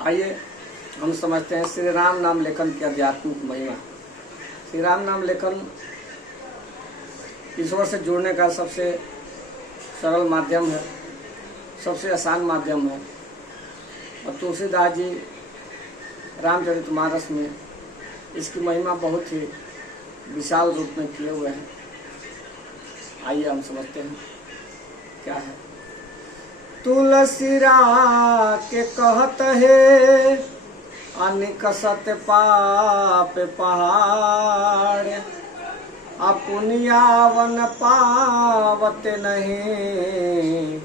आइए हम समझते हैं श्री राम नाम लेखन की आध्यात्मिक महिमा। श्री राम नाम लेखन ईश्वर से जुड़ने का सबसे सरल माध्यम है, सबसे आसान माध्यम है। और तुलसीदास जी रामचरितमानस में इसकी महिमा बहुत ही विशाल रूप में किए हुए हैं। आइए हम समझते हैं क्या है। तुलसी रा के कहत है अनिक सत पाप पहाड़, अपुनियावन पावत नहीं,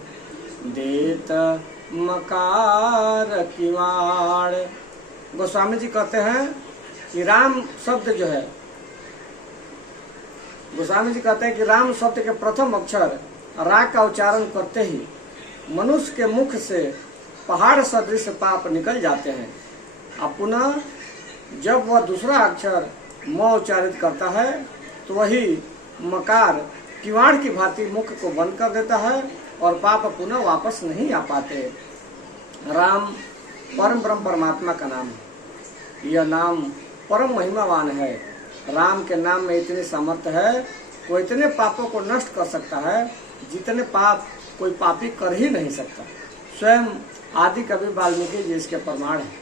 देत मकार किवाड़। गोस्वामी जी कहते हैं कि राम शब्द जो है, गोस्वामी जी कहते हैं कि राम शब्द के प्रथम अक्षर रा का उच्चारण करते ही मनुष्य के मुख से पहाड़ सदृश पाप निकल जाते हैं। और पुनः जब वह दूसरा अक्षर म उच्चारित करता है तो वही मकार किवाड़ की भांति मुख को बंद कर देता है और पाप पुनः वापस नहीं आ पाते। राम परम ब्रह्म परमात्मा का नाम है। यह नाम परम महिमावान है। राम के नाम में इतनी सामर्थ्य है, वो इतने पापों को नष्ट कर सकता है जितने पाप कोई पापी कर ही नहीं सकता। स्वयं आदि कवि वाल्मीकि जी इसके प्रमाण हैं।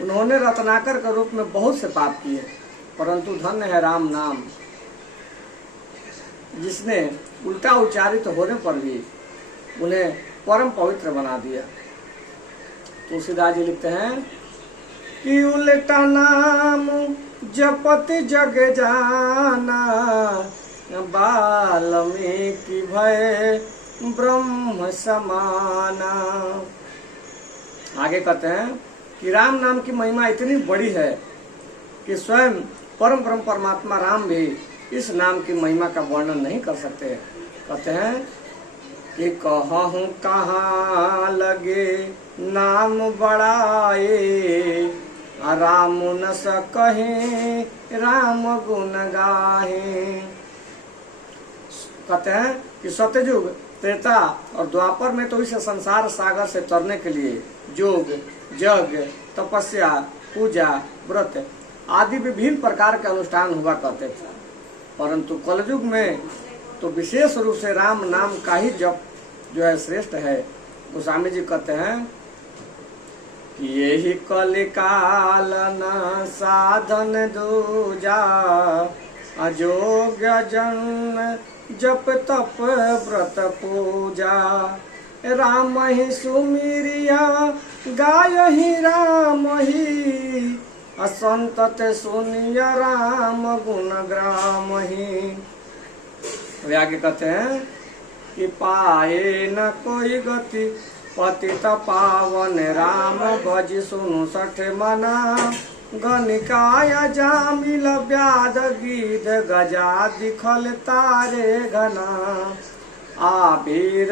उन्होंने रत्नाकर के रूप में बहुत से पाप किए, परंतु धन्य है राम नाम, जिसने उल्टा उच्चारित होने पर भी उन्हें परम पवित्र बना दिया। तुलसीदास जी लिखते हैं कि उल्टा नाम जपत जग जाना, वाल्मीकि भय ब्रह्म समाना। आगे कहते हैं कि राम नाम की महिमा इतनी बड़ी है कि स्वयं परम ब्रह्म परमात्मा राम भी इस नाम की महिमा का वर्णन नहीं कर सकते। कहते हैं कि कहूँ कहाँ लगे नाम बड़ाए, राम न सकहे राम गुण गाहे। कहते हैं कि सत्ययुग, त्रेता और द्वापर में तो इस संसार सागर से तरने के लिए योग, जग, तपस्या, पूजा, व्रत आदि विभिन्न प्रकार के अनुष्ठान हुआ करते थे, परंतु कलयुग में तो विशेष रूप से राम नाम का ही जप जो है श्रेष्ठ है। गोस्वामी जी कहते हैं कि यही कलिकाल न साधन दूजा, अयोग्य जन जप तप व्रत पूजा। राम ही सुमिरिया गाय ही राम ही, असंतत सुनिय राम गुण ग्राम ही। वे आगे कहते हैं कि पाए न कोई गति पतित पावन, राम भज सुनु सठ मना। गणिकाय जामिल व्याध गीध गजा दिखल तारे घना, आबीर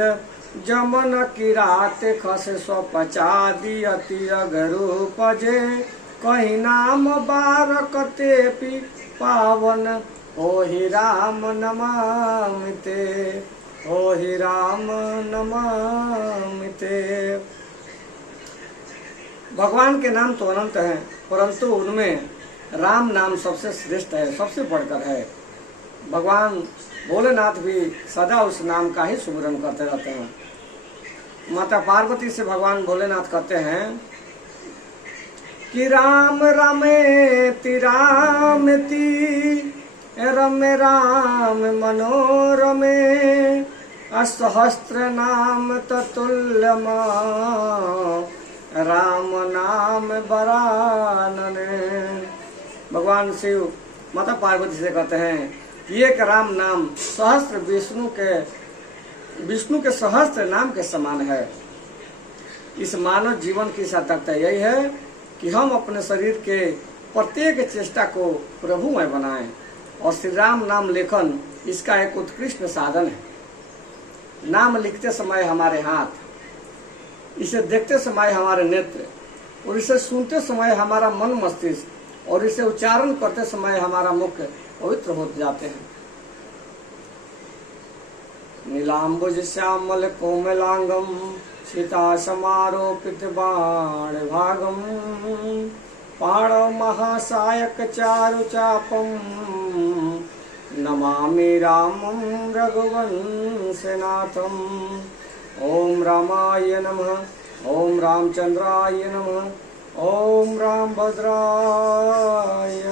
जमन किरात खस स्वपचा दियति अगरू पजे। कहीं नाम बारकते पी पावन, ओहि राम नमामिते, ओहि राम नमामिते। भगवान के नाम तो अनंत हैं, परंतु उनमें राम नाम सबसे श्रेष्ठ है, सबसे बढ़कर है। भगवान भोलेनाथ भी सदा उस नाम का ही सुमिरन करते रहते हैं। माता पार्वती से भगवान भोलेनाथ कहते हैं कि राम रमेति रामति, रमे राम मनोरमे। असहस्र नाम ततुल्यमा, राम नाम बरानने। भगवान शिव माता पार्वती से कहते हैं कि एक राम नाम सहस्त्र विष्णु के सहस्त्र नाम के समान है। इस मानव जीवन की सार्थकता यही है कि हम अपने शरीर के प्रत्येक चेष्टा को प्रभुमय बनाएं, और श्री राम नाम लेखन इसका एक उत्कृष्ट साधन है। नाम लिखते समय हमारे हाथ, इसे देखते समय हमारे नेत्र, और इसे सुनते समय हमारा मन मस्तिष्क, और इसे उच्चारण करते समय हमारा मुख पवित्र हो जाते हैं। नीलाम्बुज श्यामल कोमलांगम सीता समारोपित बाण भागम पाणौ महासायक चारु चापम नमामि रामं रघुवंशनाथम। ओम रामाय नमः। ओम रामचंद्राय नमः। ओम रामभद्राय